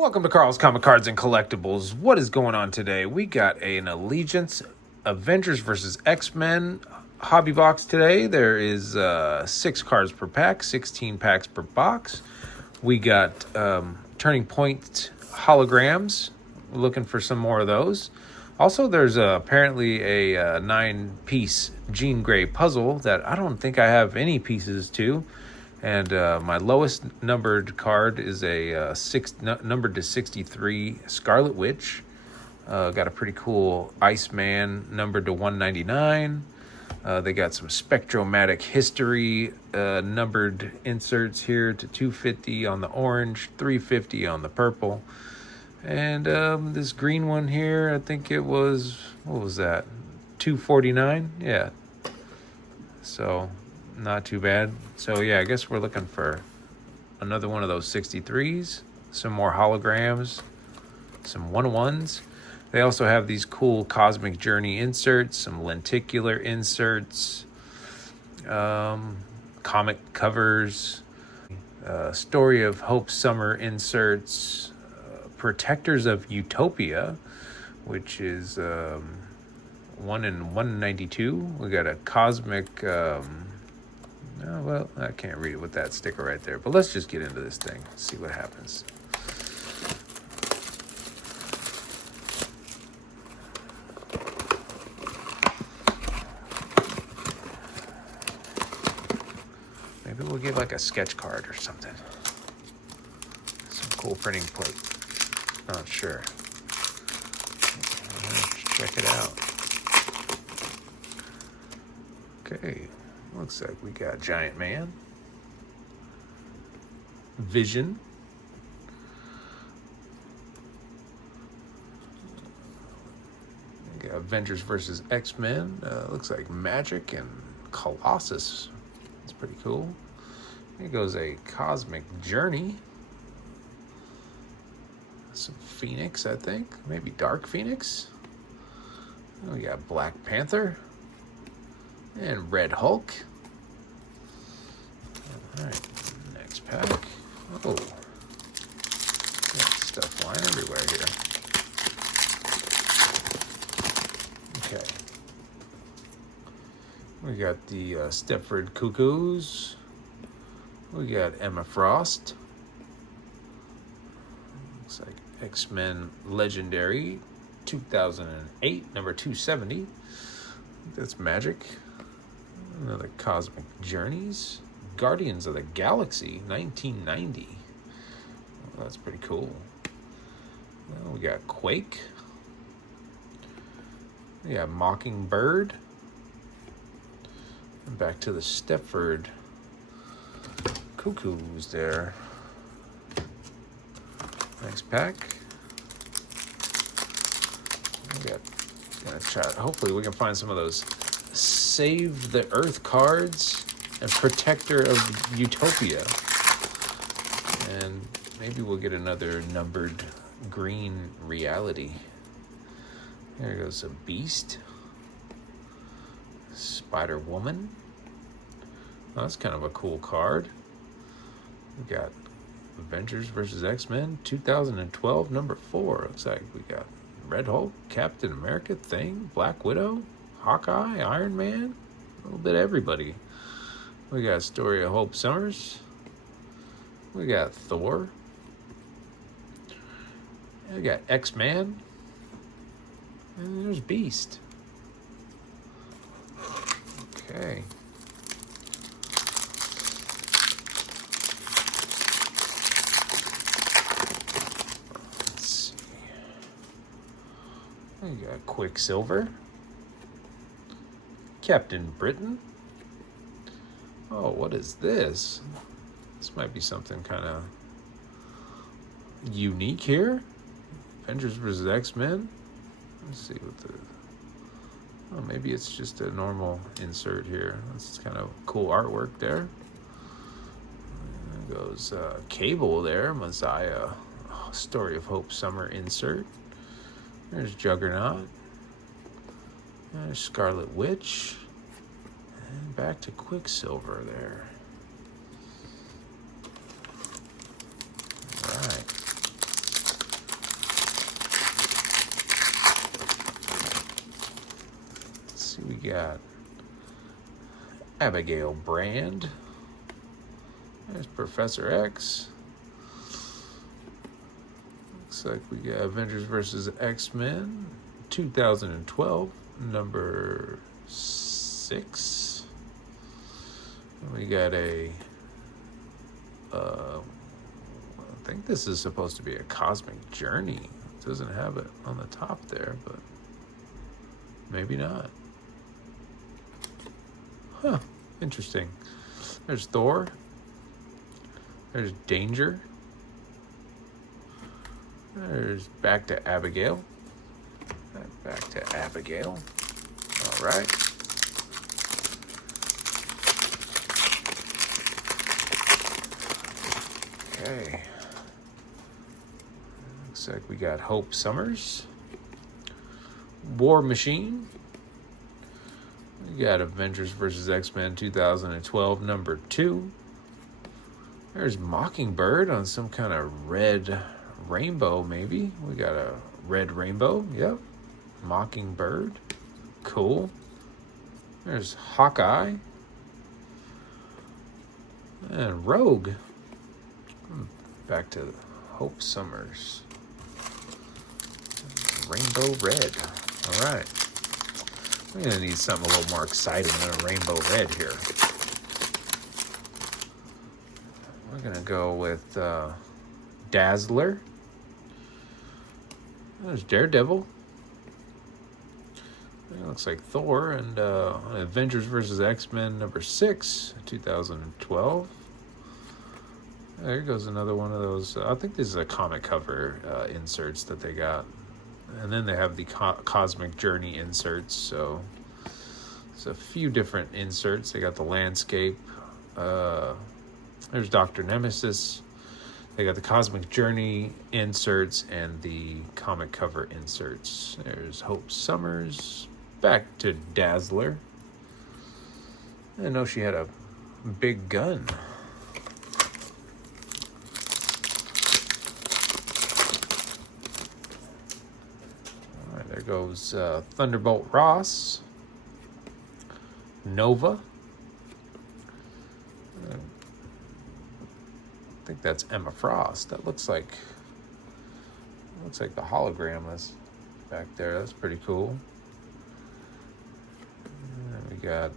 Welcome to Carl's Comic Cards and Collectibles. What is going on today? We got an Allegiance Avengers versus X-Men hobby box today. There is 6 cards per pack, 16 packs per box. We got Turning Point holograms. We're looking for some more of those. Also, there's apparently a 9-piece Jean Grey puzzle that I don't think I have any pieces to. And my lowest numbered card is a numbered to 63 Scarlet Witch. Got a pretty cool Iceman numbered to 199. They got some Spectromatic History numbered inserts here to 250 on the orange, 350 on the purple. And this green one here, I think it was, what was that? 249? Yeah. So not too bad. So yeah, I guess we're looking for another one of those 63s, some more holograms, some 101s. They also have these cool Cosmic Journey inserts, some lenticular inserts, comic covers, Story of Hope Summer inserts, Protectors of Utopia, which is 1 in 192. We got a Cosmic... oh, well, I can't read it with that sticker right there. But let's just get into this thing, see what happens. Maybe we'll get like a sketch card or something. Some cool printing plate. Not sure. Let's check it out. Okay. Looks like we got Giant Man, Vision, we got Avengers versus X-Men. Looks like Magic and Colossus. That's pretty cool. Here goes a Cosmic Journey. Some Phoenix, I think. Maybe Dark Phoenix. We got Black Panther. And Red Hulk. All right, next pack. Oh, got stuff flying everywhere here. Okay. We got the Stepford Cuckoos. We got Emma Frost. Looks like X-Men Legendary 2008, number 270. That's Magic. Another Cosmic Journeys. Guardians of the Galaxy 1990. Well, that's pretty cool. Well, we got Quake. We got Mockingbird. And back to the Stepford Cuckoos there. Next pack. We got, gonna try, hopefully we can find some of those Save the Earth cards and Protector of Utopia. And maybe we'll get another numbered green reality. There goes a Beast. Spider-Woman. Well, that's kind of a cool card. We got Avengers versus X-Men 2012, number 4. Looks like we got Red Hulk, Captain America, Thing, Black Widow, Hawkeye, Iron Man, a little bit of everybody. We got Story of Hope Summers. We got Thor. We got X-Man. And there's Beast. Okay. Let's see. We got Quicksilver. Captain Britain. Oh, what is this? This might be something kind of unique here. Avengers vs. X-Men. Let's see what the... Oh, maybe it's just a normal insert here. That's kind of cool artwork there. There goes Cable there. Messiah. Oh, Story of Hope Summer insert. There's Juggernaut. There's Scarlet Witch. And back to Quicksilver there. All right. see, we got Abigail Brand. There's Professor X. Looks like we got Avengers versus X-Men 2012, number 6. And we got I think this is supposed to be a cosmic journey. It doesn't have it on the top there, but maybe not. Huh, interesting. There's Thor. There's Danger. There's back to Abigail. Back to Abigail. All right. Okay. Looks like we got Hope Summers. War Machine. We got Avengers vs. X-Men 2012, number 2. There's Mockingbird on some kind of red rainbow, maybe. We got a red rainbow. Yep. Mockingbird. Cool. There's Hawkeye. And Rogue. Back to Hope Summers. Rainbow red. All right. We're going to need something a little more exciting than a rainbow red here. We're going to go with Dazzler. There's Daredevil. It looks like Thor and Avengers vs. X-Men number 6, 2012. There goes another one of those. I think this is a comic cover inserts that they got. And then they have the Cosmic Journey inserts. So it's a few different inserts. They got the landscape. There's Dr. Nemesis. They got the Cosmic Journey inserts and the comic cover inserts. There's Hope Summers. Back to Dazzler. I didn't know she had a big gun. All right, there goes Thunderbolt Ross. Nova. I think that's Emma Frost. That looks like the hologram that's back there. That's pretty cool. And we got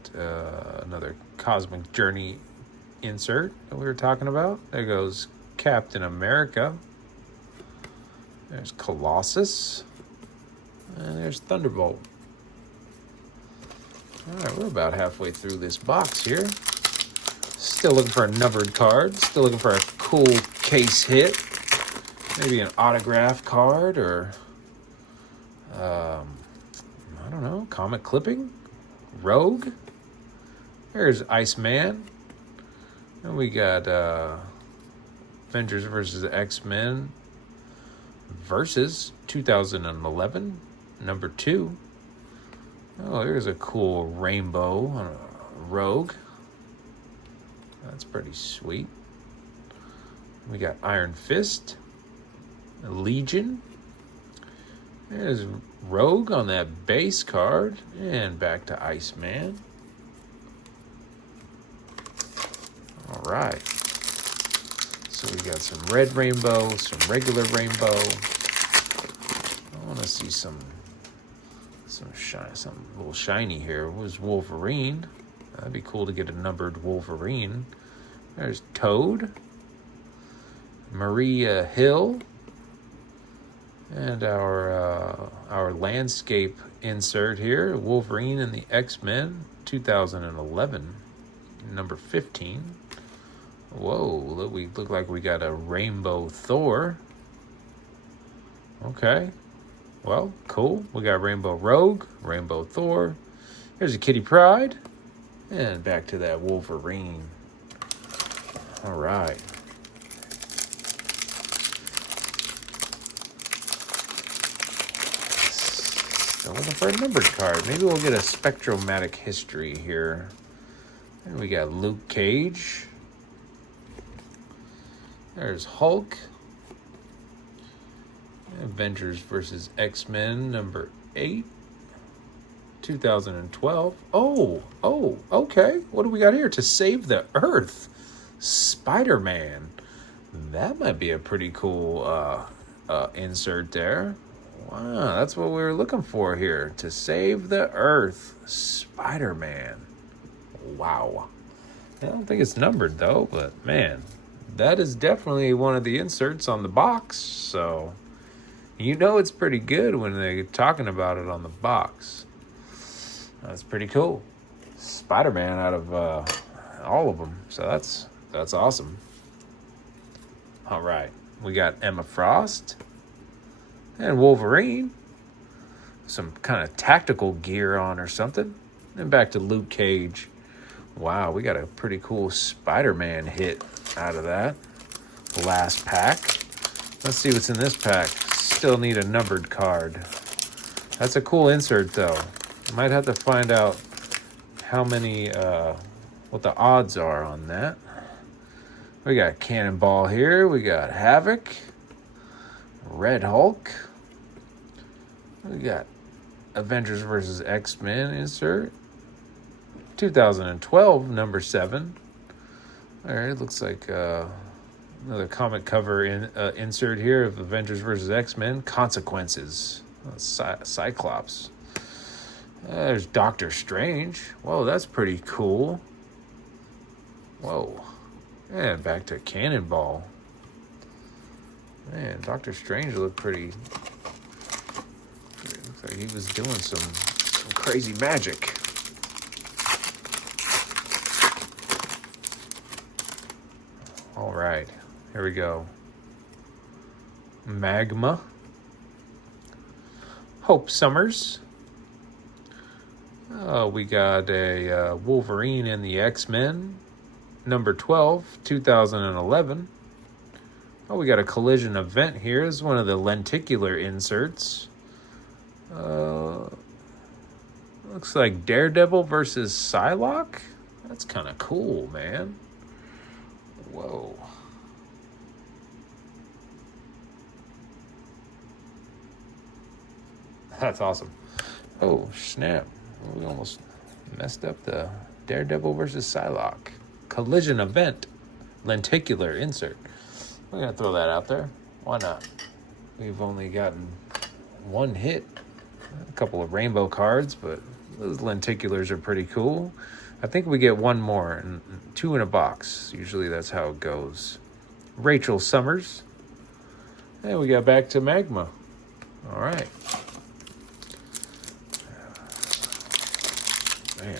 another Cosmic Journey insert that we were talking about. There goes Captain America. There's Colossus. And there's Thunderbolt. All right, we're about halfway through this box here. Still looking for a numbered card. Still looking for a cool case hit. Maybe an autograph card or, I don't know, comic clipping. Rogue. There's Iceman. And we got Avengers vs. X-Men versus 2011, number 2. Oh, here's a cool rainbow on a Rogue. That's pretty sweet. We got Iron Fist, Legion. There's Rogue on that base card, and back to Iceman. All right. So we got some red rainbow, some regular rainbow. I want to see some shine, something a little shiny here. It was Wolverine. That'd be cool to get a numbered Wolverine. There's Toad, Maria Hill, and our landscape insert here, Wolverine and the X-Men, 2011, number 15. Whoa, we look like we got a rainbow Thor. Okay, well, cool. We got Rainbow Rogue, Rainbow Thor. There's a Kitty Pryde, and back to that Wolverine. All right. Still looking for a numbered card. Maybe we'll get a Spectromatic History here. And we got Luke Cage. There's Hulk. Avengers vs. X-Men, number 8. 2012. Oh, okay. What do we got here? To Save the Earth, Spider-Man. That might be a pretty cool insert there. Wow, that's what we were looking for here. To Save the Earth, Spider-Man. Wow. I don't think it's numbered though, but man, that is definitely one of the inserts on the box. So you know it's pretty good when they're talking about it on the box. That's pretty cool. Spider-Man out of all of them. So that's awesome. All right. We got Emma Frost and Wolverine. Some kind of tactical gear on or something. And back to Luke Cage. Wow, we got a pretty cool Spider-Man hit out of that. Last pack. Let's see what's in this pack. Still need a numbered card. That's a cool insert though. Might have to find out how many, what the odds are on that. We got Cannonball here. We got Havoc. Red Hulk. We got Avengers vs. X-Men insert. 2012, number 7. All right, looks like another comic cover insert here of Avengers vs. X-Men. Consequences. Cyclops. There's Doctor Strange. Whoa, that's pretty cool. Whoa. And back to Cannonball. Man, Doctor Strange looked pretty... Looks like he was doing some crazy magic. All right, here we go. Magma. Hope Summers. We got a Wolverine and the X-Men. Number 12, 2011. Oh, we got a collision event here. This is one of the lenticular inserts. Looks like Daredevil versus Psylocke. That's kind of cool, man. Whoa. That's awesome. Oh, snap. We almost messed up the Daredevil versus Psylocke. Collision event. Lenticular insert. We're going to throw that out there. Why not? We've only gotten one hit. A couple of rainbow cards, but those lenticulars are pretty cool. I think we get one more, and 2 in a box. Usually that's how it goes. Rachel Summers. And we got back to Magma. All right. Man.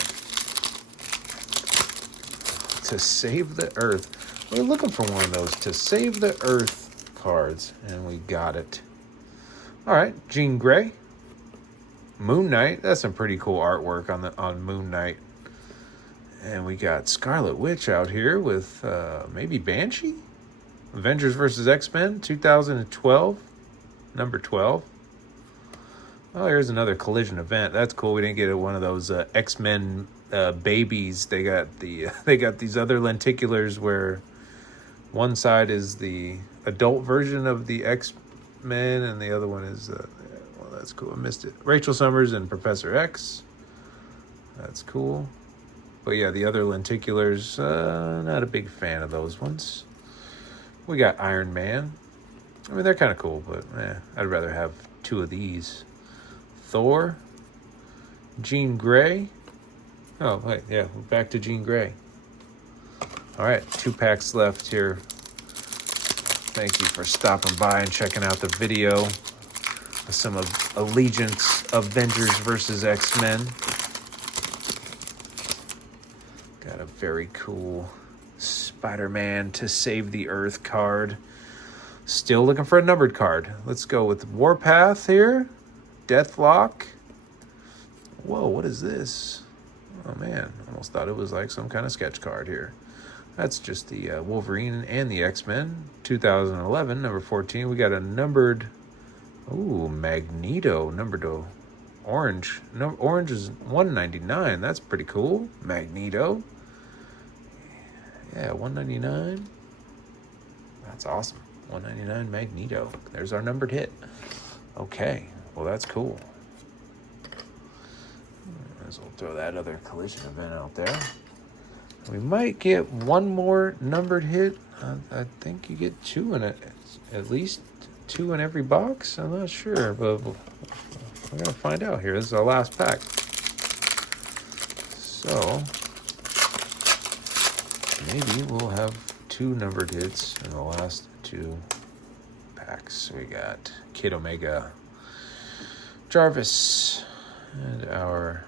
To Save the Earth. We're looking for one of those To Save the Earth cards, and we got it. All right, Jean Grey. Moon Knight. That's some pretty cool artwork on Moon Knight. And we got Scarlet Witch out here with maybe Banshee? Avengers vs. X-Men, 2012, number 12. Oh, here's another collision event. That's cool. We didn't get one of those X-Men babies. They got these other lenticulars where one side is the adult version of the X-Men and the other one is well, that's cool. I missed it. Rachel Summers and Professor X. That's cool. But yeah, the other lenticulars, not a big fan of those ones. We got Iron Man. I mean, they're kind of cool, but I'd rather have 2 of these. Thor. Jean Grey. Oh, wait, yeah, we're back to Jean Grey. All right, 2 packs left here. Thank you for stopping by and checking out the video of some of Allegiance Avengers vs. X-Men. Got a very cool Spider-Man To Save the Earth card. Still looking for a numbered card. Let's go with Warpath here. Deathlock. Whoa, what is this? Oh man, almost thought it was like some kind of sketch card here. That's just the Wolverine and the X-Men. 2011, number 14. We got a numbered... Ooh, Magneto. Numbered orange. No, orange is 199. That's pretty cool. Magneto. Yeah, 199. That's awesome. 199 Magneto. There's our numbered hit. Okay, well that's cool. as well throw that other collision event out there. We might get one more numbered hit. I think you get two in it, at least two in every box. I'm not sure, but we're going to find out here. This is our last pack. So maybe we'll have two numbered hits in the last two packs. We got Kid Omega, Jarvis, and our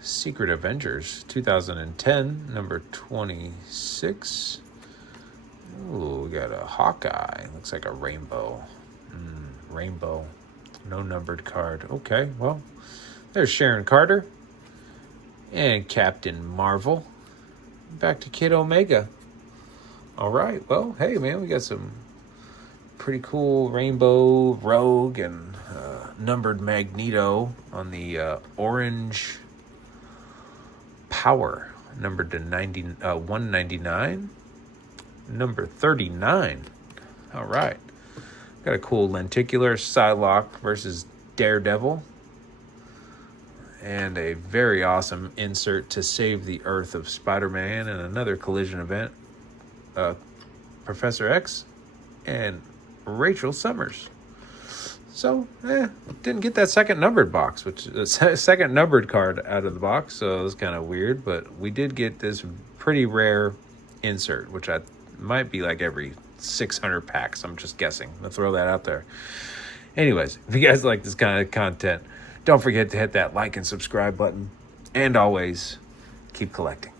Secret Avengers 2010, number 26. Ooh, we got a Hawkeye. Looks like a rainbow. Rainbow. No numbered card. Okay, well, there's Sharon Carter and Captain Marvel. Back to Kid Omega. All right, well, hey, man, we got some pretty cool Rainbow, Rogue, and numbered Magneto on the orange Power, numbered to 199. Number 39. All right. Got a cool lenticular Psylocke versus Daredevil. And a very awesome insert to save the Earth of Spider-Man and another collision event. Professor X and Rachel Summers. So, didn't get that second numbered box, which is a second numbered card out of the box. So it was kind of weird, but we did get this pretty rare insert, which might be like every 600 packs. I'm just guessing. I'll throw that out there. Anyways, if you guys like this kind of content, don't forget to hit that like and subscribe button. And always, keep collecting.